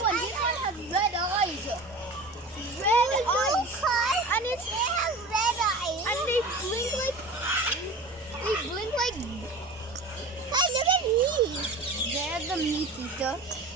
one has red eyes. Red eyes. And it's They have red eyes. and they blink like Hey, look at these. they're the meat eater.